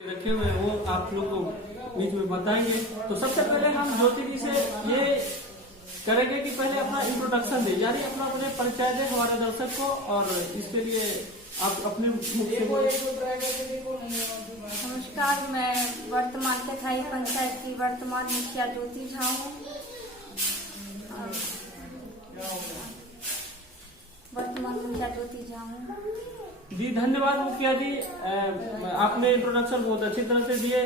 रखे हुए हैं वो आप लोग को बीच में बताएंगे। तो सबसे पहले हम ज्योति जी से ये करेंगे कि पहले अपना इंट्रोडक्शन दे, यानी अपने परिचय दे हमारे दर्शक को, और इसके लिए आप अपने नमस्कार, मैं वर्तमान कथाई पंचायत की वर्तमान मुखिया ज्योति झा हूँ। जी धन्यवाद मुखिया जी, आपने इंट्रोडक्शन बहुत अच्छी तरह से दिए।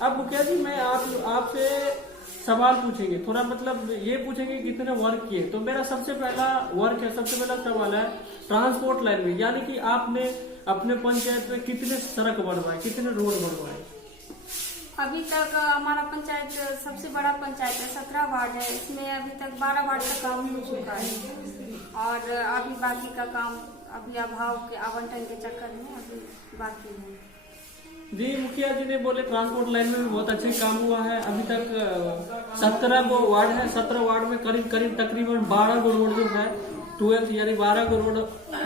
अब मुखिया जी मैं आपसे सवाल पूछेंगे, थोड़ा मतलब ये पूछेंगे कितने वर्क किए। तो मेरा सबसे पहला सवाल है ट्रांसपोर्ट लाइन में, यानी कि आपने अपने पंचायत में कितने सड़क बनवाए, कितने रोड बनवाए? अभी तक हमारा पंचायत सबसे बड़ा पंचायत है, 17 वार्ड है। इसमें अभी तक 12 वार्ड का काम हो चुका है, और अभी बाकी का काम अभी अभाव के आवंटन के चक्कर में अभी बाकी है। जी मुखिया जी ने बोले ट्रांसपोर्ट लाइन में भी बहुत अच्छे काम हुआ है। अभी तक 17 वार्ड है, 17 वार्ड में करीब तकरीबन 12 गो रोड जो है 12 यानी 12 गो रोड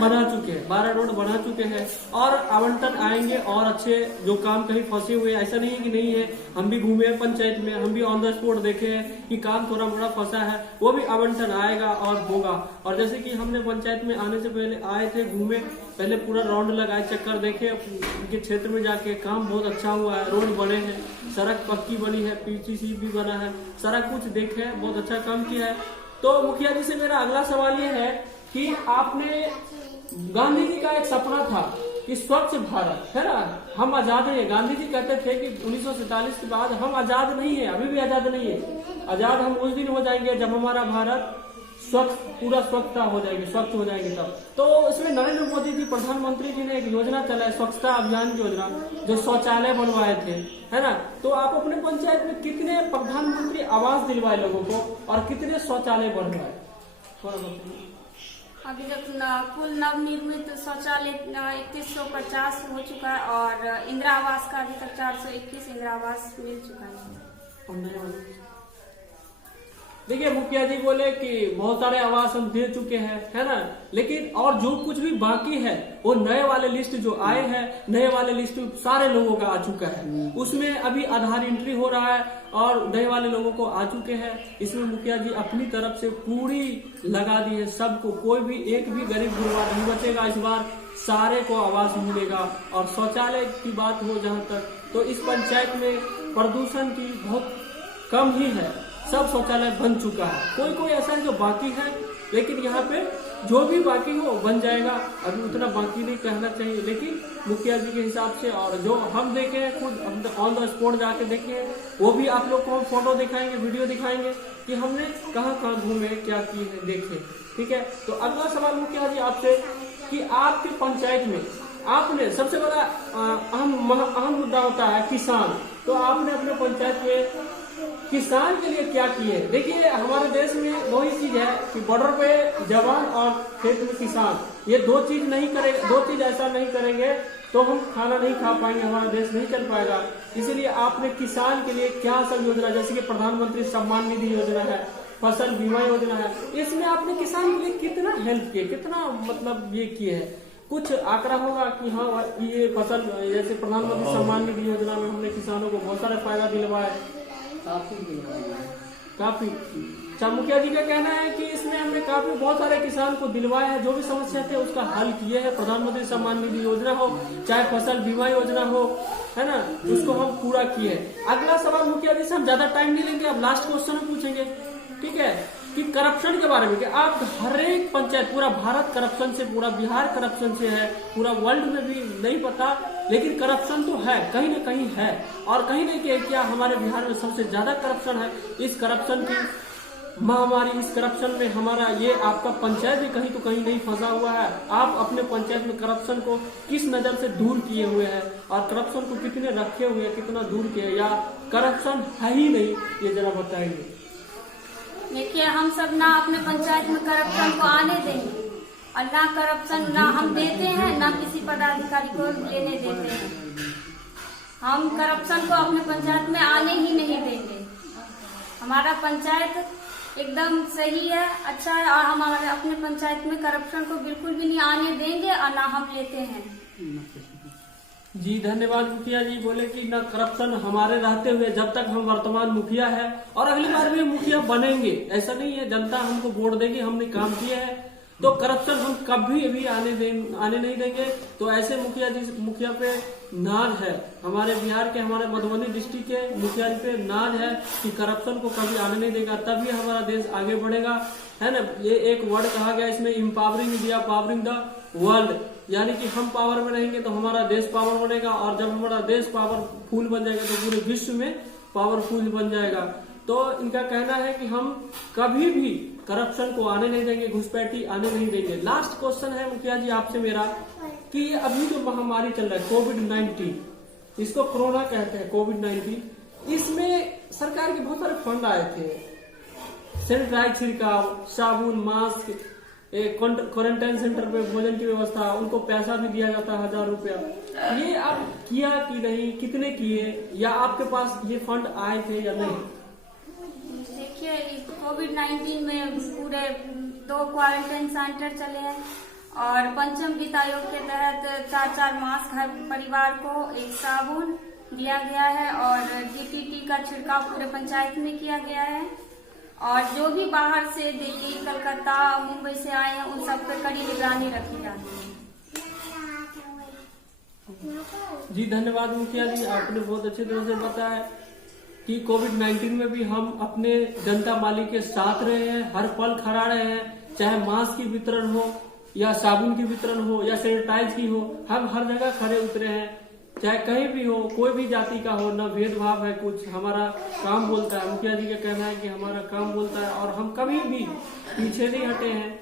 बना चुके हैं, 12 रोड बना चुके हैं, और आवंटन आएंगे और अच्छे जो काम कहीं फंसे हुए, ऐसा नहीं है कि नहीं है। हम भी घूमे हैं पंचायत में, हम भी ऑन द स्पॉट देखे हैं कि काम थोड़ा मोड़ा फंसा है, वो भी आवंटन आएगा और होगा। और जैसे कि हमने पंचायत में आने से पहले आए थे, घूमे, पहले पूरा राउंड लगाए, चक्कर देखे, उनके क्षेत्र में जाके काम बहुत अच्छा हुआ है, रोड बने हैं, सड़क पक्की बनी है, पीसीसी भी बना है, सारा कुछ देखे, बहुत अच्छा काम किया है। तो मुखिया जी से मेरा अगला सवाल ये है कि आपने गांधी जी का एक सपना था कि स्वच्छ भारत, है ना, हम आजाद हैं। गांधी जी कहते थे कि 1947 के बाद हम आजाद नहीं है, अभी भी आजाद नहीं है। आजाद हम उस दिन हो जाएंगे जब हमारा भारत स्वच्छ, पूरा स्वच्छता हो जाएगी, स्वच्छ हो जाएंगे तब। तो इसमें नरेंद्र मोदी जी प्रधानमंत्री जी ने एक योजना चलाए, स्वच्छता अभियान योजना, जो शौचालय बनवाए थे, है ना। तो आप अपने पंचायत में कितने प्रधानमंत्री आवास दिलवाए लोगों को और कितने शौचालय बनवाए? अभी तक कुल नवनिर्मित शौचालय 3150 हो चुका है, और इंदिरा आवास का अभी तक 421 इंदिरा आवास मिल चुका है। देखिए मुखिया जी बोले कि बहुत सारे आवास हम दे चुके हैं, है ना, लेकिन और जो कुछ भी बाकी है वो नए वाले लिस्ट जो आए हैं, नए वाले लिस्ट सारे लोगों का आ चुका है। उसमें अभी आधार एंट्री हो रहा है और नए वाले लोगों को आ चुके हैं। इसमें मुखिया जी अपनी तरफ से पूरी लगा दी है सबको, कोई भी एक भी गरीब गुरबा नहीं बचेगा। इस बार सारे को आवास मिलेगा। और शौचालय की बात हो जहाँ तक, तो इस पंचायत में प्रदूषण की बहुत कम ही है, सब शौचालय बन चुका है। कोई ऐसा है जो बाकी है, लेकिन यहाँ पे जो भी बाकी हो बन जाएगा। अभी उतना बाकी नहीं कहना चाहिए, लेकिन मुखिया जी के हिसाब से और जो हम देखे हैं खुद ऑन द स्पॉट जाके देखे हैं, वो भी आप लोग को हम फोटो दिखाएंगे, वीडियो दिखाएंगे कि हमने कहाँ कहाँ घूमे, क्या किए हैं, देखे। ठीक है, तो अगला सवाल मुखिया जी आपसे कि आपके पंचायत में आपने सबसे बड़ा अहम मुद्दा होता है किसान। तो आपने अपने पंचायत में किसान के लिए क्या किए? देखिए हमारे देश में वही चीज है कि बॉर्डर पे जवान और खेत में किसान, ये दो चीज नहीं करेंगे, दो चीज ऐसा नहीं करेंगे तो हम खाना नहीं खा पाएंगे, हमारा देश नहीं चल पाएगा। इसीलिए आपने किसान के लिए क्या सब योजना, जैसे कि प्रधानमंत्री सम्मान निधि योजना है, फसल बीमा योजना है, इसमें आपने किसान के लिए कितना हेल्प किए, कितना मतलब ये किए हैं? कुछ आंकड़ा होगा कि हाँ ये फसल, जैसे प्रधानमंत्री सम्मान निधि योजना में हमने किसानों को बहुत सारा फायदा दिलवाया, काफी। मुखिया जी का कहना है कि इसमें हमने काफी बहुत सारे किसान को दिलवाया है, जो भी समस्या थे उसका हल किए हैं। प्रधानमंत्री सम्मान निधि योजना हो चाहे फसल बीमा योजना हो, है ना, उसको हम पूरा किए। अगला सवाल मुखिया जी से हम ज्यादा टाइम नहीं लेंगे, अब लास्ट क्वेश्चन पूछेंगे, ठीक है, कि करप्शन के बारे में। कि आप हर एक पंचायत, पूरा भारत करप्शन से, पूरा बिहार करप्शन से है, पूरा वर्ल्ड में भी नहीं पता, लेकिन करप्शन तो है, कहीं ना कहीं है। और कहीं ना कहीं क्या हमारे बिहार में सबसे ज्यादा करप्शन है। इस करप्शन की महामारी, इस करप्शन में हमारा ये आपका पंचायत भी कहीं तो कहीं नहीं फंसा हुआ है। आप अपने पंचायत में करप्शन को किस नजर से दूर किए हुए हैं, और करप्शन को कितने रखे हुए हैं, कितना दूर किए, या करप्शन है ही नहीं, ये जरा बताएंगे। देखिए हम सब ना अपने पंचायत में करप्शन को आने देंगे, और ना करप्शन ना हम देते हैं, ना किसी पदाधिकारी को लेने देते हैं। हम करप्शन को अपने पंचायत में आने ही नहीं देंगे। हमारा पंचायत एकदम सही है, अच्छा है, और हमारे अपने पंचायत में करप्शन को बिल्कुल भी नहीं आने देंगे, और ना हम लेते हैं। जी धन्यवाद। मुखिया जी बोले कि ना करप्शन हमारे रहते हुए जब तक हम वर्तमान मुखिया है और अगली बार भी मुखिया बनेंगे, ऐसा नहीं है, जनता हमको वोट देगी, हमने काम किया है तो करप्शन हम कभी भी आने नहीं देंगे। तो ऐसे मुखिया पे नाज है, हमारे बिहार के, हमारे मधुबनी डिस्ट्रिक्ट के मुखिया जी पे नाज है कि करप्शन को कभी आने नहीं देगा, तभी हमारा देश आगे बढ़ेगा, है ना। ये एक वर्ड कहा गया इसमें, empowering India powering the world, यानी कि हम पावर में रहेंगे तो हमारा देश पावर बनेगा, और जब हमारा देश पावरफुल बन जाएगा तो पूरे विश्व में पावरफुल बन जाएगा। तो इनका कहना है कि हम कभी भी करप्शन को आने नहीं देंगे, घुसपैठी आने नहीं देंगे। लास्ट क्वेश्चन है मुखिया जी आपसे मेरा कि अभी जो महामारी चल रहा है कोविड-19, इसको कोरोना कहते हैं, कोविड-19, इसमें सरकार के बहुत सारे फंड आए थे, सैनिटाइज छिड़काव, साबुन, मास्क, क्वारंटाइन सेंटर पे भोजन की व्यवस्था, उनको पैसा भी दिया जाता है 1000 रुपया। ये आप किया कि नहीं, कितने किए, या आपके पास ये फंड आए थे या नहीं? देखिए कोविड-19 में पूरे 2 क्वारंटाइन सेंटर चले हैं और पंचम वित्त आयोग के तहत 4 मास्क हर परिवार को, 1 साबुन दिया गया है और डीटीटी का छिड़काव पूरे पंचायत में किया गया है। और जो भी बाहर से दिल्ली, कलकत्ता, मुंबई से आए हैं उन सब पे कड़ी निगरानी रखी जाती है। जी धन्यवाद मुखिया जी, आपने बहुत अच्छी तरह से बताया कि कोविड-19 में भी हम अपने जनता माली के साथ रहे हैं, हर पल खड़ा रहे हैं, चाहे मास्क की वितरण हो या साबुन की वितरण हो या सैनिटाइज की हो, हम हर जगह खड़े उतरे हैं, चाहे कहीं भी हो, कोई भी जाति का हो, ना भेदभाव है कुछ, हमारा काम बोलता है। मुखिया जी का कहना है कि हमारा काम बोलता है और हम कभी भी पीछे नहीं हटे हैं,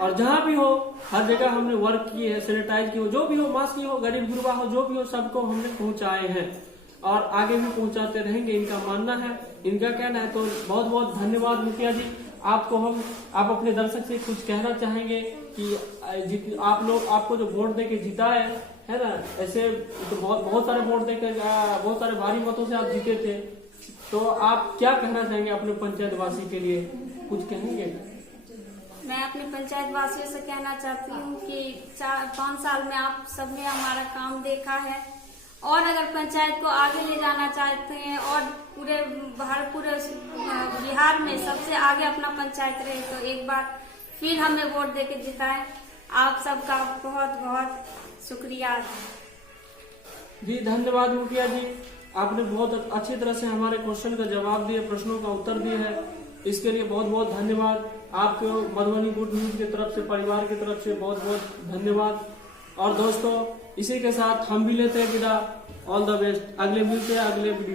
और जहाँ भी हो हर जगह हमने वर्क किए है, सैनिटाइज की हो, जो भी हो, मास्क की हो, गरीब गुरबा हो, जो भी हो, सबको हमने पहुंचाए हैं और आगे भी पहुंचाते रहेंगे, इनका मानना है, इनका कहना है। तो बहुत बहुत धन्यवाद मुखिया जी, आप अपने दर्शक से कुछ कहना चाहेंगे कि आप लोग, आपको जो वोट देके जिताए है ना, ऐसे तो बहुत सारे वोट देकर, बहुत सारे भारी मतों से आप जीते थे, तो आप क्या कहना चाहेंगे अपने पंचायत वासी के लिए, कुछ कहेंगे? मैं अपने पंचायत वासियों से कहना चाहती हूँ कि 4-5 साल में आप सबने हमारा काम देखा है, और अगर पंचायत को आगे ले जाना चाहते हैं और पूरे बिहार में सबसे आगे अपना पंचायत रहे, तो एक बार फिर हमें वोट देके जिताएं। आप सबका बहुत बहुत शुक्रिया। जी धन्यवाद मुखिया जी, आपने बहुत अच्छी तरह से हमारे क्वेश्चन का जवाब दिए, प्रश्नों का उत्तर दिए है, इसके लिए बहुत बहुत धन्यवाद। आपको मधुबनी गुड न्यूज की तरफ से, परिवार की तरफ से बहुत बहुत धन्यवाद। और दोस्तों इसी के साथ हम भी लेते हैं विदा। ऑल द बेस्ट, अगले मिलते हैं अगले वीडियो।